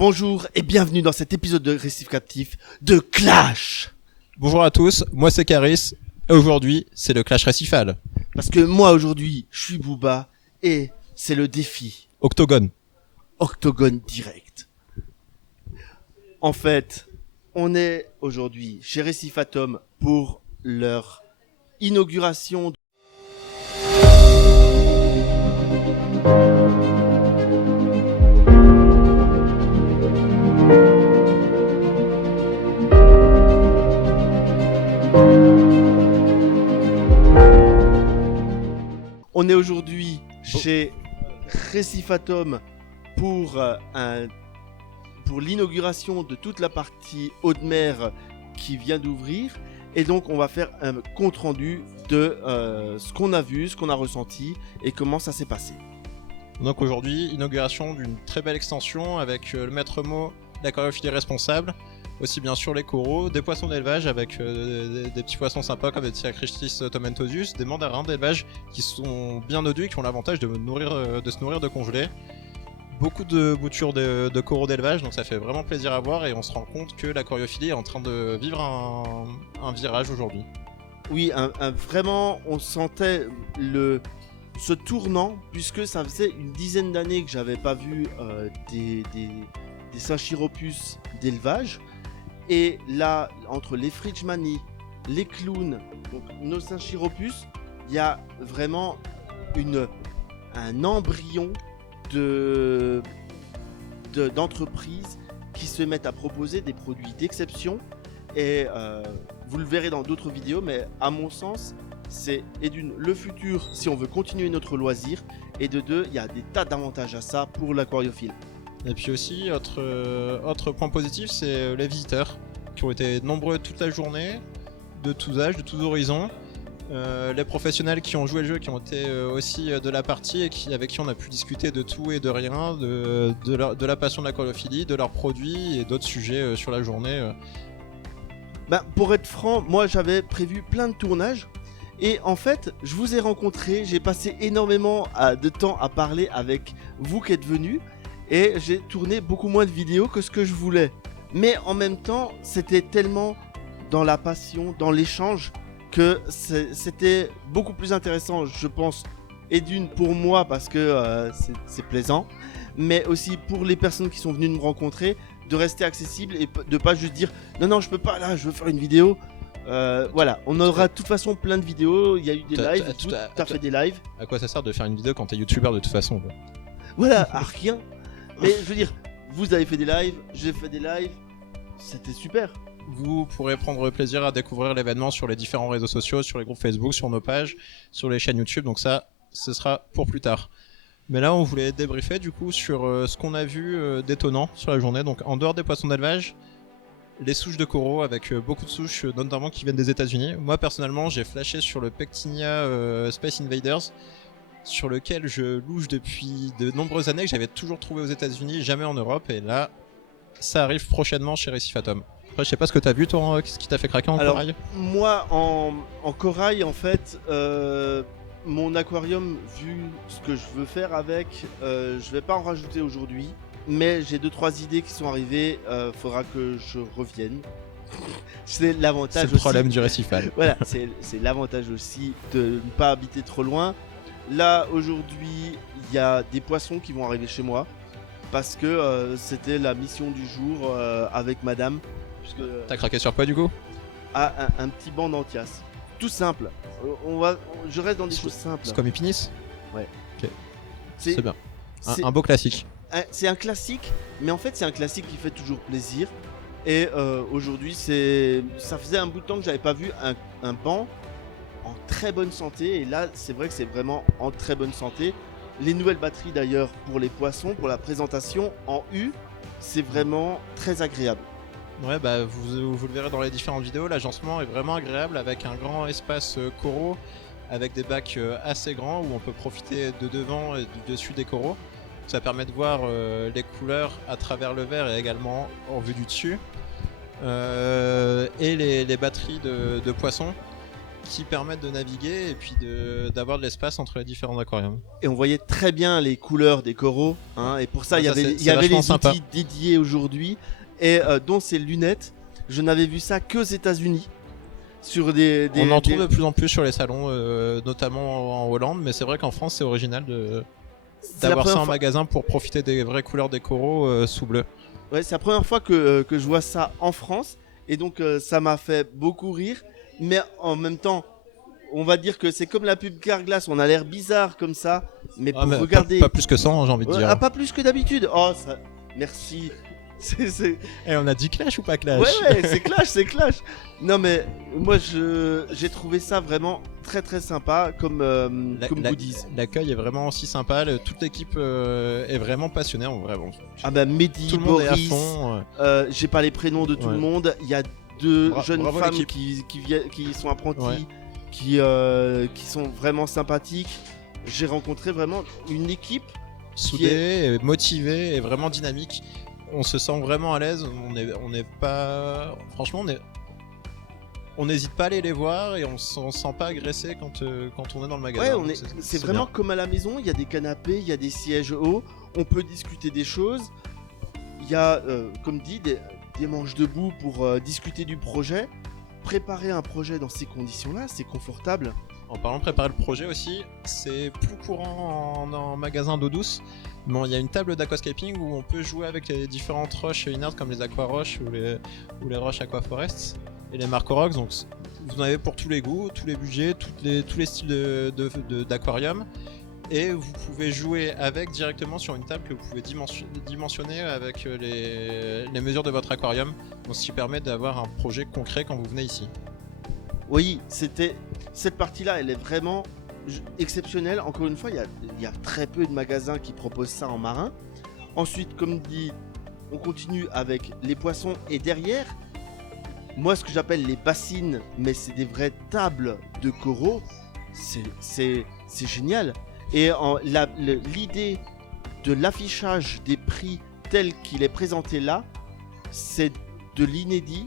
Bonjour et bienvenue dans cet épisode de Récif Captif de Clash. Bonjour à tous, moi c'est Caris et aujourd'hui c'est le Clash récifal. Parce que moi aujourd'hui je suis Booba et c'est le défi Octogone. Octogone direct. En fait, on est aujourd'hui chez Récif Atom pour leur inauguration. On est aujourd'hui chez Récif Atom pour l'inauguration de toute la partie haut de mer qui vient d'ouvrir. Et donc on va faire un compte rendu de ce qu'on a vu, ce qu'on a ressenti et comment ça s'est passé. Donc aujourd'hui, inauguration d'une très belle extension avec le maître mot, l'aquariophilie responsable, aussi bien sûr les coraux, des poissons d'élevage avec des petits poissons sympas comme des Tiacristis tomentosius, des mandarins d'élevage qui sont bien nodus et qui ont l'avantage de se nourrir de congelés. Beaucoup de boutures de coraux d'élevage, donc ça fait vraiment plaisir à voir et on se rend compte que l'aquariophilie est en train de vivre un virage aujourd'hui. Oui, vraiment on sentait ce tournant puisque ça faisait une dizaine d'années que j'avais pas vu des Synchiropus d'élevage. Et là, entre les Fridgmani, les clowns, donc nos Synchiropus, il y a vraiment un embryon d'entreprises qui se mettent à proposer des produits d'exception. Et vous le verrez dans d'autres vidéos, mais à mon sens, c'est le futur si on veut continuer notre loisir. Et de deux, il y a des tas d'avantages à ça pour l'aquariophile. Et puis aussi, autre point positif, c'est les visiteurs qui ont été nombreux toute la journée, de tous âges, de tous horizons. Les professionnels qui ont joué le jeu, qui ont été aussi de la partie et avec qui on a pu discuter de tout et de rien, de la passion de l'aquariophilie, de leurs produits et d'autres sujets sur la journée. Pour être franc, moi j'avais prévu plein de tournages. Et en fait, je vous ai rencontré, j'ai passé énormément de temps à parler avec vous qui êtes venus. Et j'ai tourné beaucoup moins de vidéos que ce que je voulais. Mais en même temps, c'était tellement dans la passion, dans l'échange, que c'était beaucoup plus intéressant, je pense. Et d'une pour moi, parce que c'est plaisant. Mais aussi pour les personnes qui sont venues me rencontrer, de rester accessible et de pas juste dire « Non, je peux pas, là, je veux faire une vidéo ». Voilà, on aura de toute façon plein de vidéos. Il y a eu des lives, t'as fait des lives. À quoi ça sert de faire une vidéo quand t'es youtubeur de toute façon? Voilà, à rien. Mais je veux dire, vous avez fait des lives, j'ai fait des lives, c'était super. Vous pourrez prendre plaisir à découvrir l'événement sur les différents réseaux sociaux, sur les groupes Facebook, sur nos pages, sur les chaînes YouTube, donc ça, ce sera pour plus tard. Mais là, on voulait débriefer du coup sur ce qu'on a vu d'étonnant sur la journée. Donc en dehors des poissons d'élevage, les souches de coraux avec beaucoup de souches, notamment qui viennent des États-Unis. Moi personnellement, j'ai flashé sur le Pectinia Space Invaders, sur lequel je louche depuis de nombreuses années, que j'avais toujours trouvé aux États-Unis, jamais en Europe, et là, ça arrive prochainement chez Récif Atom. Après, je sais pas ce que t'as vu, toi, ce qui t'a fait craquer en corail. Moi, en corail, en fait, mon aquarium, vu ce que je veux faire avec, je vais pas en rajouter aujourd'hui, mais j'ai 2-3 idées qui sont arrivées, faudra que je revienne. C'est l'avantage aussi. C'est le problème du récifal. Voilà, c'est l'avantage aussi de ne pas habiter trop loin. Là, aujourd'hui, il y a des poissons qui vont arriver chez moi parce que c'était la mission du jour avec madame. T'as craqué sur quoi du coup? Un petit banc d'Anthias. Tout simple. Je reste dans des choses simples. C'est comme Epinis? Ouais. Ok. C'est bien. Un beau classique. C'est un classique, mais en fait, c'est un classique qui fait toujours plaisir. Et aujourd'hui, ça faisait un bout de temps que j'avais pas vu un banc en très bonne santé, et là c'est vrai que c'est vraiment en très bonne santé. Les nouvelles batteries d'ailleurs pour les poissons, pour la présentation en U, c'est vraiment très agréable. Ouais, vous le verrez dans les différentes vidéos, l'agencement est vraiment agréable avec un grand espace coraux, avec des bacs assez grands où on peut profiter de devant et du dessus des coraux. Ça permet de voir les couleurs à travers le verre et également en vue du dessus. Et les batteries de poissons qui permettent de naviguer et puis d'avoir de l'espace entre les différents aquariums. Et on voyait très bien les couleurs des coraux, hein, et pour ça il y avait vachement les sympa. outils dédiés aujourd'hui, et dont ces lunettes, je n'avais vu ça qu'aux États-Unis. On en trouve de plus en plus sur les salons, notamment en Hollande, mais c'est vrai qu'en France c'est original d'avoir ça en magasin pour profiter des vraies couleurs des coraux sous bleu. Ouais, c'est la première fois que je vois ça en France, et donc ça m'a fait beaucoup rire, mais en même temps, on va dire que c'est comme la pub Carglass, on a l'air bizarre comme ça, mais pour regarder... Pas plus que ça, hein, j'ai envie de dire. Ah, pas plus que d'habitude. Oh, ça... Merci. Et on a dit clash ou pas clash? Ouais, c'est clash. Non mais moi j'ai trouvé ça vraiment très très sympa comme goodies. L'accueil est vraiment aussi sympa, toute l'équipe est vraiment passionnée en vrai. Bon. Ah bah Mehdi, tout le monde Boris, est à fond. J'ai pas les prénoms de tout le monde. Il y a deux jeunes femmes qui sont apprenties, qui sont vraiment sympathiques. J'ai rencontré vraiment une équipe soudée, motivée et vraiment dynamique. On se sent vraiment à l'aise, on n'est pas... Franchement, on n'hésite pas à aller les voir et on se sent pas agressé quand on est dans le magasin. Ouais, c'est vraiment bien. Comme à la maison, il y a des canapés, il y a des sièges hauts, on peut discuter des choses. Il y a, comme dit, des manches debout pour discuter du projet. Préparer un projet dans ces conditions-là, c'est confortable. En parlant de préparer le projet aussi, c'est plus courant en magasin d'eau douce. Bon, il y a une table d'aquascaping où on peut jouer avec les différentes roches inertes comme les aquaroches ou les roches aquaforests et les Marco-Rocks. Donc vous en avez pour tous les goûts, tous les budgets, tous les styles d'aquarium. Et vous pouvez jouer avec directement sur une table que vous pouvez dimensionner avec les mesures de votre aquarium. Donc, ce qui permet d'avoir un projet concret quand vous venez ici. Oui, cette partie-là, elle est vraiment exceptionnelle. Encore une fois, il y a très peu de magasins qui proposent ça en marin. Ensuite, comme dit, on continue avec les poissons. Et derrière, moi, ce que j'appelle les bassines, mais c'est des vraies tables de coraux. C'est génial. Et l'idée de l'affichage des prix tel qu'il est présenté là, c'est de l'inédit.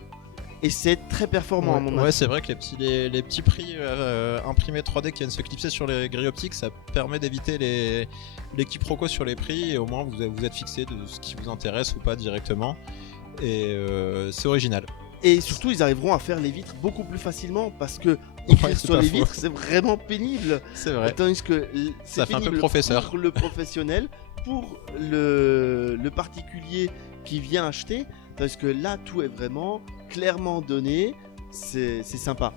Et c'est très performant à mon avis. Ouais, c'est vrai que les petits prix imprimés 3D qui viennent se clipser sur les grilles optiques, ça permet d'éviter les quiproquos sur les prix et au moins vous êtes fixé de ce qui vous intéresse ou pas directement. Et c'est original. Et surtout, ils arriveront à faire les vitres beaucoup plus facilement parce que écrire sur les vitres, c'est vraiment pénible. C'est vrai. Tandis que ça fait un peu le professeur. Pour le professionnel, pour le particulier qui vient acheter, parce que là, tout est vraiment clairement donné, c'est sympa.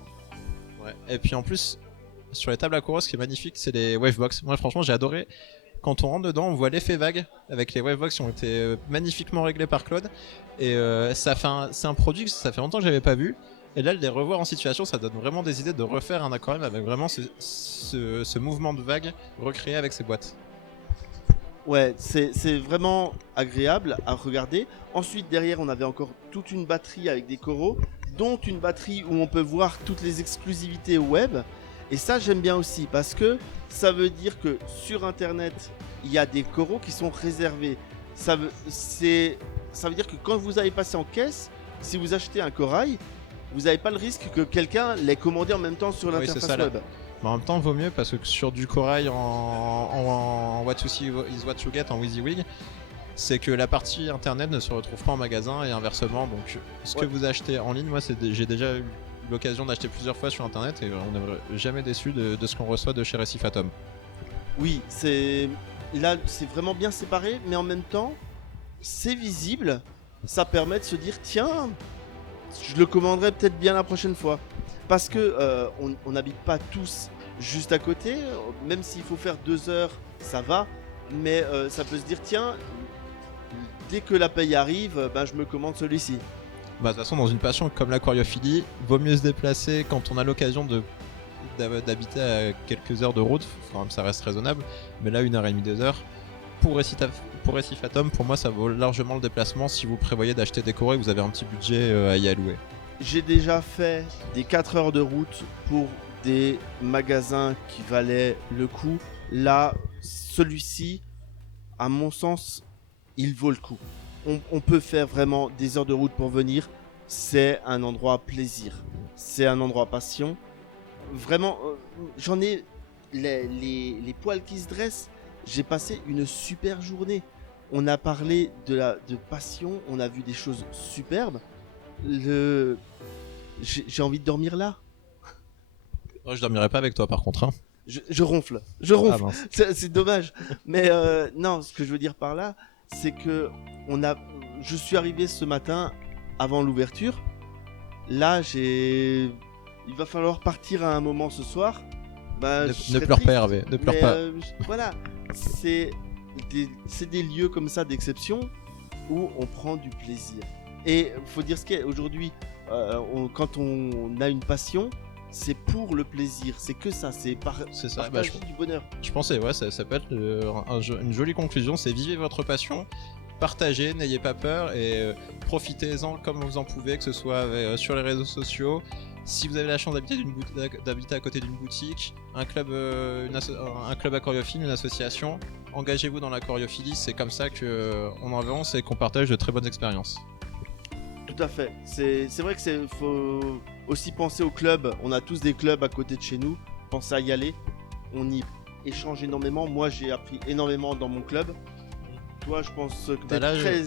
Ouais. Et puis en plus, sur les tables à coureuse, ce qui est magnifique, c'est les Wavebox. Moi, franchement, j'ai adoré. Quand on rentre dedans, on voit l'effet vague avec les Wavebox qui ont été magnifiquement réglés par Claude. Et c'est un produit que ça fait longtemps que j'avais pas vu. Et là, de les revoir en situation, ça donne vraiment des idées de refaire un aquarium avec vraiment ce mouvement de vague recréé avec ces boîtes. Ouais, c'est vraiment agréable à regarder. Ensuite, derrière, on avait encore toute une batterie avec des coraux, dont une batterie où on peut voir toutes les exclusivités web. Et ça, j'aime bien aussi, parce que ça veut dire que sur Internet, il y a des coraux qui sont réservés. Ça veut dire que quand vous allez passer en caisse, si vous achetez un corail, vous n'avez pas le risque que quelqu'un l'ait commandé en même temps sur l'interface web. Mais en même temps, vaut mieux parce que sur du corail en What You See is What You Get en WYSIWYG, c'est que la partie internet ne se retrouve pas en magasin et inversement. Donc, ce que vous achetez en ligne, moi, j'ai déjà eu l'occasion d'acheter plusieurs fois sur internet et on n'est jamais déçu de ce qu'on reçoit de chez Récif Atom. Oui, là, c'est vraiment bien séparé, mais en même temps, c'est visible. Ça permet de se dire, tiens, je le commanderai peut-être bien la prochaine fois. Parce que on n'habite pas tous juste à côté, même s'il faut faire 2 heures, ça va, mais ça peut se dire, tiens, dès que la paye arrive, je me commande celui-ci. De toute façon, dans une passion comme l'aquariophilie, vaut mieux se déplacer quand on a l'occasion d'habiter à quelques heures de route, quand même ça reste raisonnable, mais là 1h30, 2 heures. Pour Récif Atom, pour moi ça vaut largement le déplacement si vous prévoyez d'acheter des coraux et que vous avez un petit budget à y allouer. J'ai déjà fait des 4 heures de route pour des magasins qui valaient le coup. Là, celui-ci, à mon sens, il vaut le coup. On peut faire vraiment des heures de route pour venir. C'est un endroit plaisir. C'est un endroit passion. vraiment, j'en ai les poils qui se dressent. J'ai passé une super journée. On a parlé de passion, on a vu des choses superbes. J'ai envie de dormir là. Moi, je dormirai pas avec toi par contre. Hein. Je ronfle. Ah, mince. C'est dommage. Mais non, ce que je veux dire par là, c'est que je suis arrivé ce matin avant l'ouverture. Là, il va falloir partir à un moment ce soir. Bah, Ne pleure pas, Hervé. Ne pleure pas. Voilà, c'est des lieux comme ça d'exception où on prend du plaisir. Et faut dire ce qu'est aujourd'hui, quand on a une passion, c'est pour le plaisir. C'est que ça, c'est ça, partager du bonheur. Je pensais, ouais, ça peut être une jolie conclusion. C'est vivez votre passion, partagez, n'ayez pas peur et profitez-en comme vous en pouvez, que ce soit sur les réseaux sociaux. Si vous avez la chance d'habiter à côté d'une boutique, un club aquariophile, une association, engagez-vous dans l'aquariophilie, c'est comme ça qu'on avance et qu'on partage de très bonnes expériences. Tout à fait. C'est vrai que faut aussi penser au club. On a tous des clubs à côté de chez nous. Pensez à y aller. On y échange énormément. Moi, j'ai appris énormément dans mon club. Toi, je pense que t'es très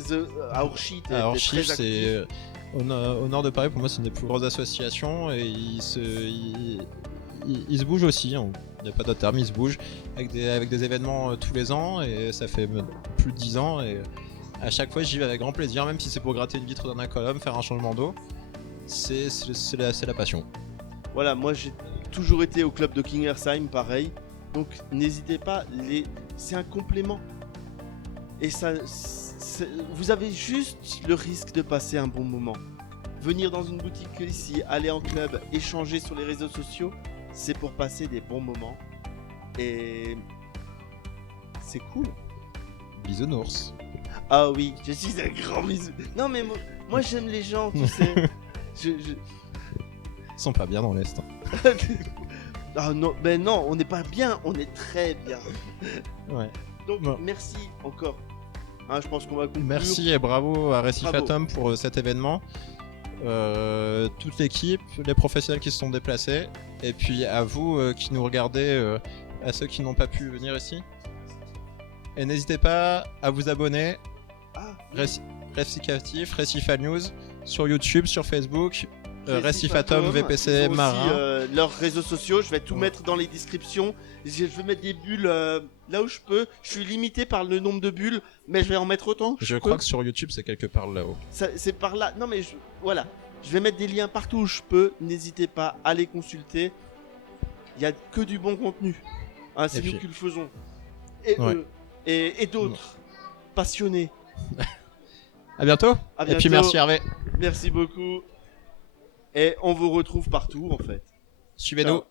à Orchy. À Orchy, c'est au nord de Paris. Pour moi, c'est une des plus grosses associations et il se bouge aussi. Il n'y a pas d'autre terme. Il se bouge avec des événements tous les ans et ça fait plus de 10 ans et à chaque fois, j'y vais avec grand plaisir, même si c'est pour gratter une vitre d'un aquarium, faire un changement d'eau. C'est la passion. Voilà, moi j'ai toujours été au club de Kingersheim, pareil. Donc n'hésitez pas, c'est un complément. Et ça, vous avez juste le risque de passer un bon moment. Venir dans une boutique ici, aller en club, échanger sur les réseaux sociaux, c'est pour passer des bons moments. Et c'est cool. Bisounours. Ah oui, je suis un grand bisou. Non mais moi j'aime les gens, tu sais. Ils sont pas bien dans l'Est. Ah non, ben non, on n'est pas bien, on est très bien. Ouais. Donc merci encore. Je pense qu'on va conclure. Merci et bravo à Recifatum pour cet événement. Toute l'équipe, les professionnels qui se sont déplacés, et puis à vous qui nous regardez, à ceux qui n'ont pas pu venir ici. Et n'hésitez pas à vous abonner. Recicatif, Recifal News sur YouTube, sur Facebook, Recifatum, VPC, Marin. Aussi, leurs réseaux sociaux, je vais tout mettre dans les descriptions. Je vais mettre des bulles là où je peux. Je suis limité par le nombre de bulles, mais je vais en mettre autant que je peux. crois que sur YouTube, c'est quelque part là-haut. C'est par là. Non mais voilà. Je vais mettre des liens partout où je peux. N'hésitez pas à les consulter. Il n'y a que du bon contenu. C'est nous qui le faisons. Et eux. Et d'autres passionnés. À bientôt. Et puis merci Hervé. Merci beaucoup. Et on vous retrouve partout en fait. Suivez-nous.